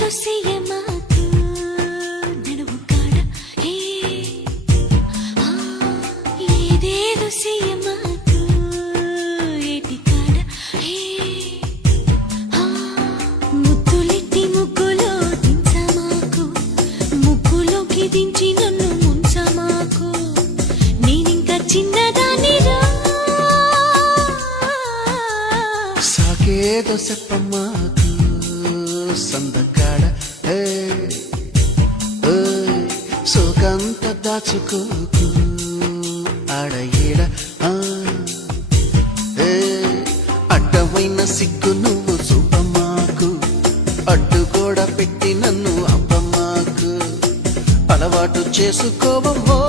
ఏదేదో చెయ్యమాకు నడుము కాడ హే ఏదేదో చెయ్యమాకు ఏటి కాడ హే ముద్దులెట్టి ముగ్గులో దించమాకు ముగ్గులోకి దించి నన్ను ముంచమాకు నేనింకా చిన్నదానిరా సాకేదో చెప్పమాకు సందకాడ సోకంత దాచుకోకు ఆడ ఈడ అడ్డమైన సిగ్గు నువ్వు చూపమాకు అడ్డు కూడా పెట్టి నన్ను అప్పమాకు అలవాటు చేసుకోవమ్మో